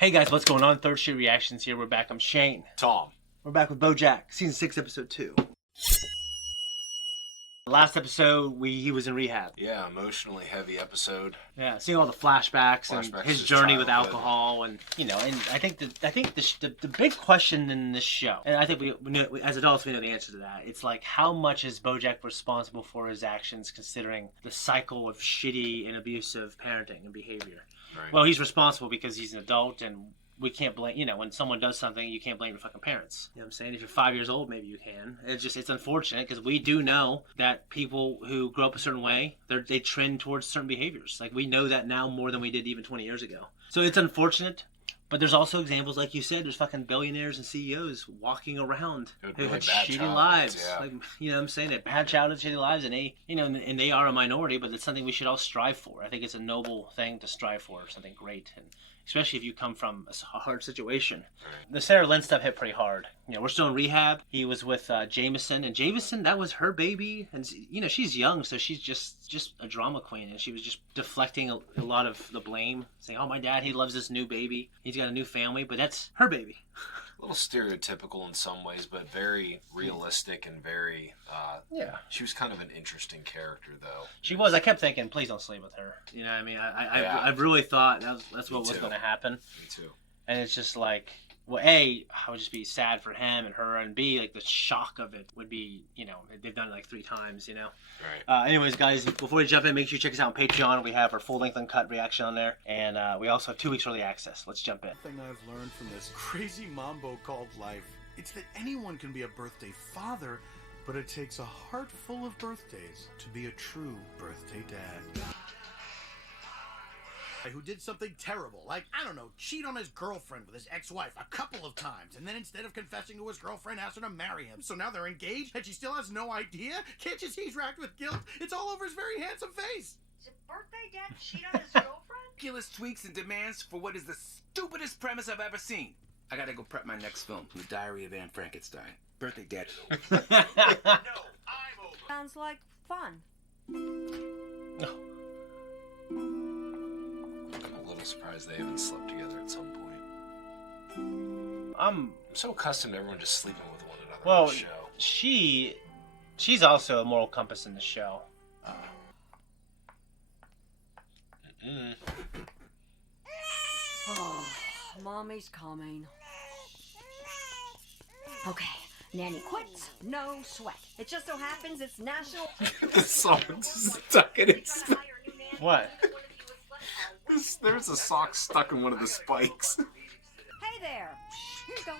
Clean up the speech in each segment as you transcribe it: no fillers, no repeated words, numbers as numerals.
Hey guys, what's going on? Third Street Reactions here. We're back. I'm Shane. Tom. We're back with BoJack, season 6, episode 2. Last episode, he was in rehab. Yeah, emotionally heavy episode. Yeah, seeing all the flashbacks and his journey with alcohol, and and I think the big question in this show, and I think we know, as adults we know the answer to that. It's like, how much is BoJack responsible for his actions, considering the cycle of shitty and abusive parenting and behavior? Right. Well, he's responsible because he's an adult, and we can't blame, when someone does something, you can't blame your fucking parents. You know what I'm saying? If you're 5 years old, maybe you can. It's unfortunate, because we do know that people who grow up a certain way, they trend towards certain behaviors. Like, we know that now more than we did even 20 years ago. So it's unfortunate, but there's also examples, like you said, there's fucking billionaires and CEOs walking around who had shitty lives. Yeah. Like, you know what I'm saying? They had bad childhood, shitty lives, and they, and they are a minority, but it's something we should all strive for. I think it's a noble thing to strive for, something great, and especially if you come from a hard situation. Right. The Sarah Lynn stuff hit pretty hard. We're still in rehab. He was with Jameson, and Jameson, that was her baby, and she's young, so she's just a drama queen, and she was just deflecting a lot of the blame, saying, "Oh, my dad, he loves this new baby. He's got a new family," but that's her baby. A little stereotypical in some ways, but very realistic and very, yeah. She was kind of an interesting character, though. She was. I kept thinking, please don't sleep with her. You know what I mean? I really thought that's what was going to happen. Me too. And it's just like, well, A, I would just be sad for him and her, and B, like, the shock of it would be, they've done it like 3 times, Right. Anyways, guys, before we jump in, make sure you check us out on Patreon. We have our full-length uncut reaction on there, and we also have 2 weeks early access. Let's jump in. The thing I've learned from this crazy mambo called life, it's that anyone can be a birthday father, but it takes a heart full of birthdays to be a true birthday dad. Who did something terrible, like, I don't know, cheat on his girlfriend with his ex-wife a couple of times, and then instead of confessing to his girlfriend, asked her to marry him. So now they're engaged, and she still has no idea? Can't you see he's racked with guilt? It's all over his very handsome face. Did birthday dad cheat on his girlfriend? Ridiculous tweaks and demands for what is the stupidest premise I've ever seen. I gotta go prep my next film, The Diary of Anne Frankenstein. Birthday dad. No, I'm over. Sounds like fun. No. I'm a little surprised they haven't slept together at some point. I'm so accustomed to everyone just sleeping with one another on the show. She's also a moral compass in the show. Oh, Mommy's coming. Okay, Nanny quits, no sweat. It just so happens it's National... The song's stuck in its... What? There's a sock stuck in one of the spikes. Hey there. Here you go.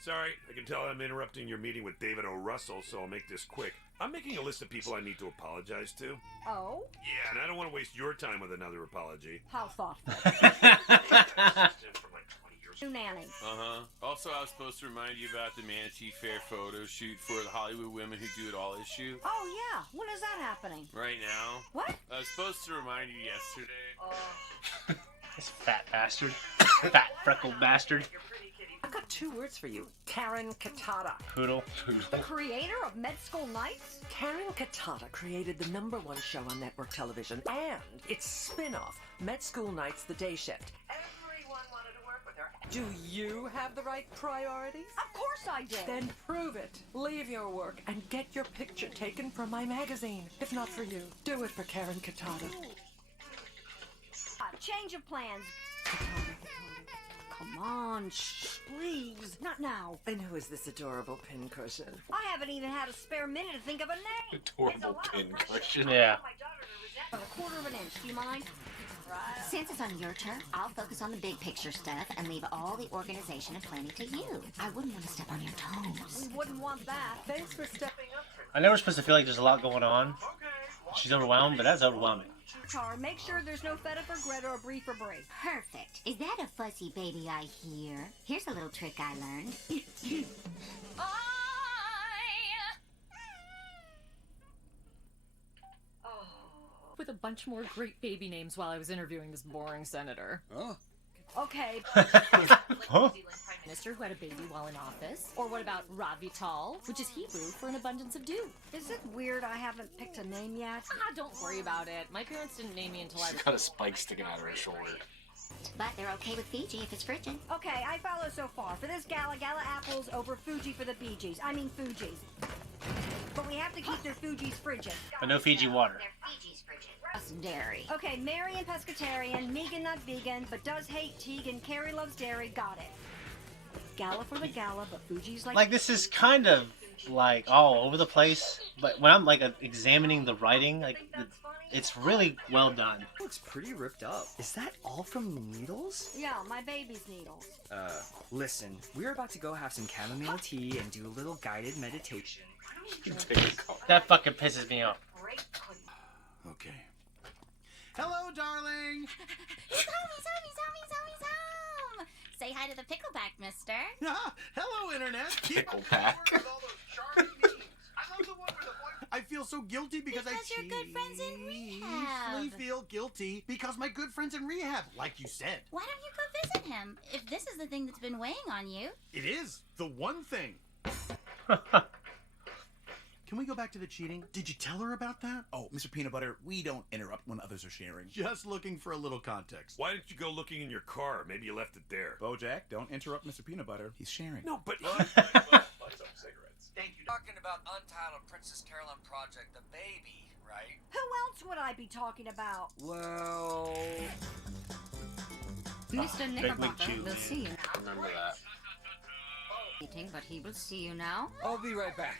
Sorry, I can tell I'm interrupting your meeting with David O. Russell, so I'll make this quick. I'm making a list of people I need to apologize to. Oh? Yeah, and I don't want to waste your time with another apology. How thoughtful. New nanny. Also, I was supposed to remind you about the Manatee Fair photo shoot for the Hollywood Women Who Do It All issue. Oh, yeah. When is that happening? Right now. What? I was supposed to remind you yesterday. This fat bastard. Fat freckled bastard. I've got 2 words for you. Karen Katata. Poodle. The creator of Med School Nights? Karen Katata created the #1 show on network television and its spin-off, Med School Nights, The Day Shift. Everyone wanted to work with her. Do you have the right priorities? Of course I did. Then prove it. Leave your work and get your picture taken for my magazine. If not for you, do it for Karen Katata. Change of plans. Come on, shh, please. Not now. And who is this adorable pincushion? I haven't even had a spare minute to think of a name. Adorable pincushion. Yeah. A quarter of an inch, do you mind? Since it's on your turn, I'll focus on the big picture stuff and leave all the organization and planning to you. I wouldn't want to step on your toes. We wouldn't want that. Thanks for stepping up. I know we're supposed to feel like there's a lot going on. She's overwhelmed, but that's overwhelming. Car, make sure there's no feta for Greta or Brie for Brie. Perfect. Is that a fussy baby I hear? Here's a little trick I learned. With a bunch more great baby names while I was interviewing this boring senator. Oh. Okay. Huh? Prime Minister who had a baby while in office. Or what about Ravital, which is Hebrew for an abundance of dew? Is it weird I haven't picked a name yet? Ah, don't worry about it. My parents didn't name me until I was... She's got a spike sticking out of her shoulder. But they're okay with Fiji if it's frigid. Okay, I follow so far. For this gala apples over Fuji for the Bee Gees. I mean Fuji's. But we have to keep their Fuji's frigid. But no Fiji water. Their Fiji's frigid. Plus dairy. Okay, Marion pescatarian, Megan not vegan, but does hate Tegan. Carrie loves dairy. Got it. Gala for the gala, but Fuji's like this is kind of like all over the place. But when I'm like examining the writing, like it's really well done. Looks pretty ripped up. Is that all from the needles? Yeah, my baby's needles. Listen, we're about to go have some chamomile tea and do a little guided meditation. That fucking pisses me off. Okay. Hello, darling. It's home. Say hi to the pickleback, mister. Hello, Internet. Pickleback. I feel so guilty because you're good friends in rehab. I feel guilty because my good friend's in rehab, like you said. Why don't you go visit him? If this is the thing that's been weighing on you. It is the one thing. Can we go back to the cheating? Did you tell her about that? Oh, Mr. Peanut Butter, we don't interrupt when others are sharing. Just looking for a little context. Why didn't you go looking in your car? Maybe you left it there. BoJack, don't interrupt Mr. Peanut Butter. He's sharing. No, but... Lights up, Thank you. Talking about Untitled Princess Carolyn Project, the baby, right? Who else would I be talking about? Well... Mr. Knickerbocker will see you now. Remember that. Meeting, but he will see you now. I'll be right back.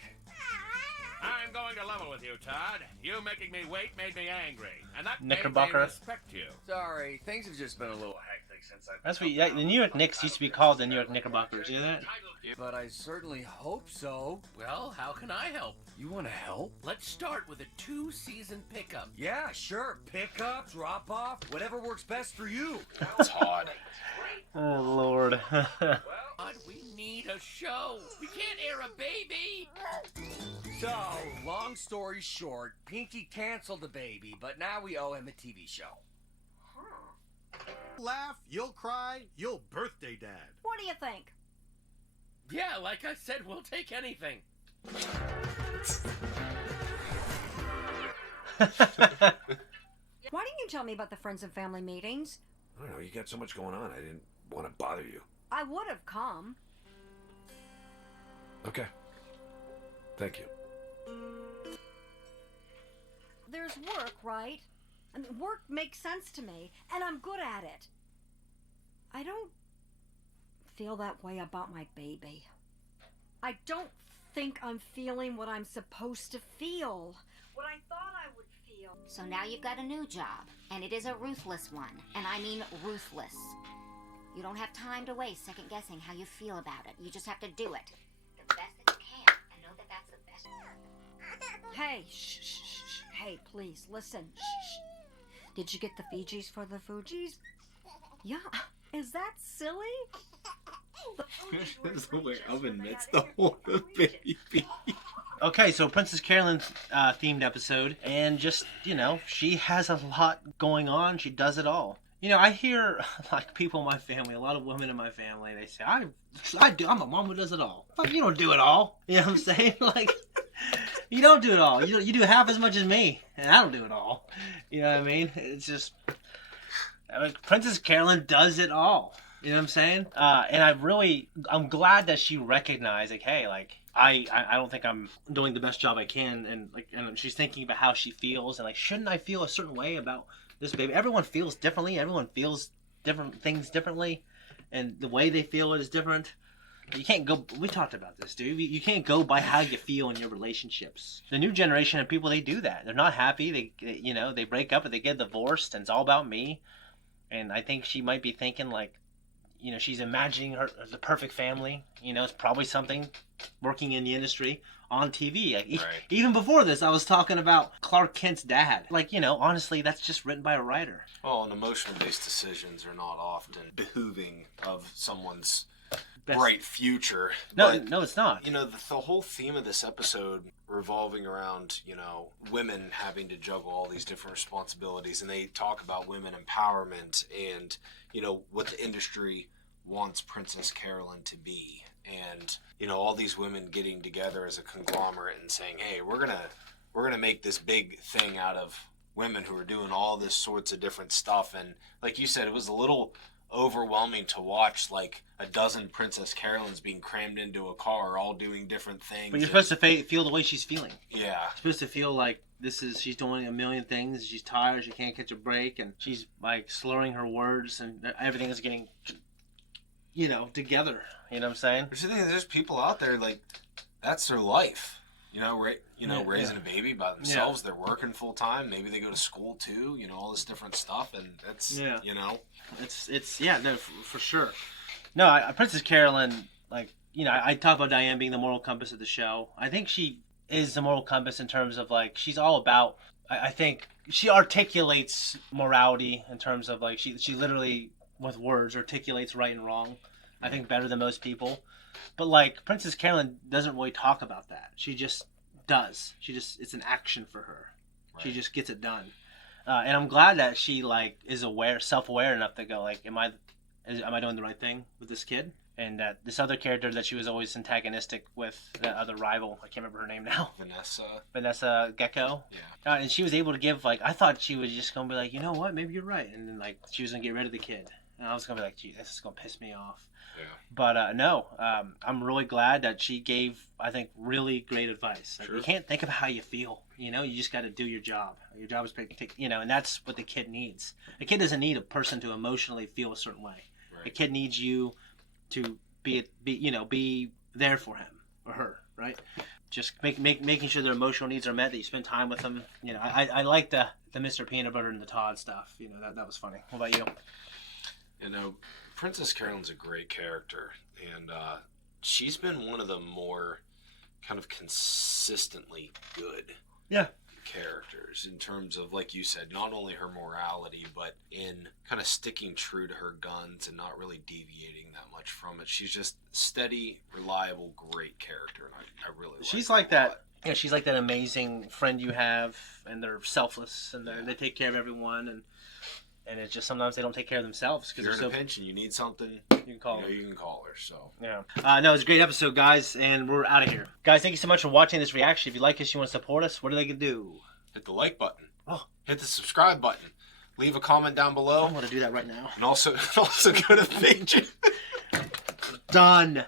I'm going to level with you, Todd. You making me wait made me angry, and that Knickerbocker. made me respect you. Sorry, things have just been a little hectic since I've... That's what the New York Knicks used to be called the New York Knickerbockers. You know that? But I certainly hope so. Well, how can I help? You want to help? Let's start with a 2-season pickup. Yeah, sure. Pick up, drop off, whatever works best for you. Todd. Oh Lord. Todd, we need a show. We can't air a baby. So, long story short, Pinky canceled the baby, but now we owe him a TV show. Laugh, you'll cry, you'll birthday dad. What do you think? Yeah, like I said, we'll take anything. Why didn't you tell me about the friends and family meetings? I don't know, you got so much going on, I didn't want to bother you. I would have come. Okay. Thank you. There's work, right? I mean, work makes sense to me, and I'm good at it. I don't feel that way about my baby. I don't think I'm feeling what I'm supposed to feel. What I thought I would feel. So now you've got a new job, and it is a ruthless one. And I mean ruthless. You don't have time to waste second-guessing how you feel about it. You just have to do it. The best that you can, and know that that's the best. Hey, shh, shh, shh. Hey, please, listen. Shh, shh. Did you get the Fijis for the Fuji's? Yeah. Is that silly? There's the way oven mitts the whole baby. Okay, so Princess Carolyn themed episode, and just, you know, she has a lot going on. She does it all. You know, I hear like people in my family, a lot of women in my family, they say, I'm a mom who does it all. But you don't do it all. You know what I'm saying? Like, you don't do it all. You do half as much as me, and I don't do it all. You know what I mean? It's just, Princess Carolyn does it all. You know what I'm saying? And I'm glad that she recognized, like, hey, like, I don't think I'm doing the best job I can, and she's thinking about how she feels, and like, shouldn't I feel a certain way about this baby? Everyone feels differently. Everyone feels different things differently, and the way they feel it is different. You can't go. We talked about this, dude. You can't go by how you feel in your relationships. The new generation of people, they do that. They're not happy. They break up and they get divorced, and it's all about me. And I think she might be thinking like, you know, she's imagining the perfect family. You know, it's probably something working in the industry on TV. Like, right. Even before this, I was talking about Clark Kent's dad. Like, you know, honestly, that's just written by a writer. Well, and emotion-based decisions are not often behooving of someone's bright future. No, it's not. You know, the whole theme of this episode revolving around, you know, women having to juggle all these different responsibilities, and they talk about women empowerment and, you know, what the industry wants Princess Carolyn to be. And, you know, all these women getting together as a conglomerate and saying, hey, we're gonna make this big thing out of women who are doing all this sorts of different stuff. And like you said, it was a little overwhelming to watch, like a dozen Princess Carolyns being crammed into a car, all doing different things. But you're supposed to feel the way she's feeling. Yeah. You're supposed to feel like she's doing a million things. She's tired. She can't catch a break, and she's like slurring her words, and everything is getting, together. You know what I'm saying? But you think there's people out there like that's their life. Raising a baby by themselves. Yeah. They're working full time. Maybe they go to school too. All this different stuff, and it's for sure. No, Princess Carolyn, I talk about Diane being the moral compass of the show. I think she is the moral compass in terms of she's all about. I think she articulates morality in terms of she literally with words articulates right and wrong. I think better than most people. But Princess Carolyn doesn't really talk about that. She just does. It's an action for her. Right. She just gets it done. And I'm glad that she is self-aware enough to go am I doing the right thing with this kid? And that this other character that she was always antagonistic with, that other rival, I can't remember her name now. Vanessa Gecko. Yeah. And she was able to give I thought she was just gonna be you know what, maybe you're right, and then she was gonna get rid of the kid, and I was gonna be gee, this is gonna piss me off. Yeah. But no, I'm really glad that she gave, I think, really great advice. Sure. You can't think of how you feel, you just got to do your job. Your job is and that's what the kid needs. The kid doesn't need a person to emotionally feel a certain way. Right. The kid needs you to be there for him or her, right? Just making sure their emotional needs are met, that you spend time with them. I like the Mr. Peanut Butter and the Todd stuff. That was funny. What about you? Princess Carolyn's a great character, and she's been one of the more kind of consistently good characters in terms of, like you said, not only her morality, but in kind of sticking true to her guns and not really deviating that much from it. She's just steady, reliable, great character, and I really like she's her like a that. lot. Yeah, she's like that amazing friend you have, and they're selfless, and they take care of everyone, and it's just sometimes they don't take care of themselves. If you're in a pinch and you need something, you can call her. You can call her. So yeah. No, it's a great episode, guys, and we're out of here. Guys, thank you so much for watching this reaction. If you like us, you want to support us, what do they do? Hit the like button. Oh. Hit the subscribe button. Leave a comment down below. I'm going to do that right now. And also go to the page. Done.